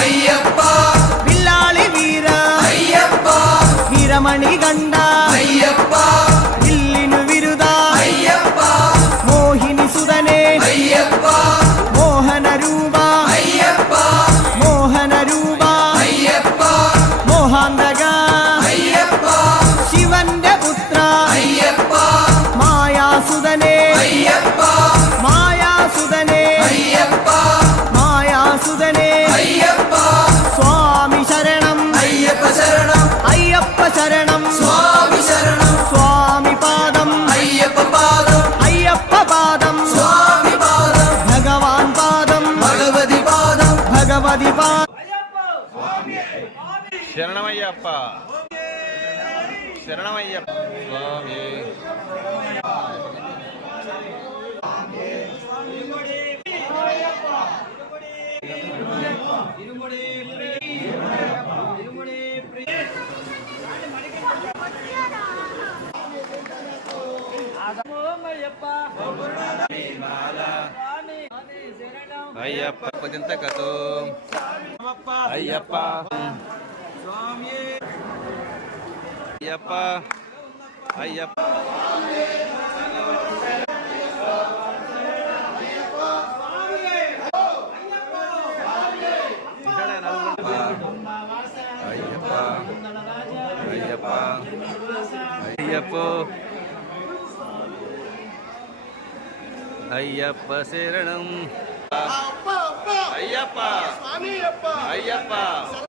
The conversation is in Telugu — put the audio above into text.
అయ్యప్ప విల్లాళి వీర అయ్యప్ప వీరమణి గండ అయ్యప్ప ఇల్లిను విరుద అయ్యప్ప మోహిని సుదనే అయ్యప్ప మోహన రూప అయ్యప్ప మోహన రూప అయ్యప్ప మోహాందగా అయ్యప్ప శివన్య పుత్ర అయ్యప్ప మాయాసుదనే అయ్యప్ప మాయాసుదనే అయ్యప్ప మాయాసుదనే అయ్యప్ప స్వామి శరణం అయ్యప్ప శరణం అయ్యప్ప శరణం స్వామి శరణం స్వామి పాదం అయ్యప్ప పాదం అయ్యప్ప పాదం స్వామి పాదం భగవాన్ పాదం భగవతి పాదం భగవతి పాదం శరణమయ్యప్ప శరణమయ్యప్ప స్వామి అయ్యప్ప పదింతకతో అయ్యప్ప అయ్యప్ప అయ్యప్ప అయ్యప్ప అయ్యప్ప అయ్యప్ప అయ్యప్ప శరణం అయ్యప్ప అయ్యప్ప